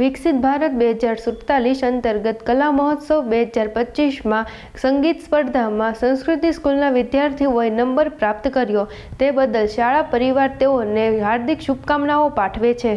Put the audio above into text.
વિકસિત ભારત બે હજાર સુડતાલીસ અંતર્ગત કલા મહોત્સવ બે હજાર પચીસમાં સંગીત સ્પર્ધામાં સંસ્કૃતિ સ્કૂલના વિદ્યાર્થીઓએ નંબર પ્રાપ્ત કર્યો. તે બદલ શાળા પરિવાર તેઓને હાર્દિક શુભકામનાઓ પાઠવે છે.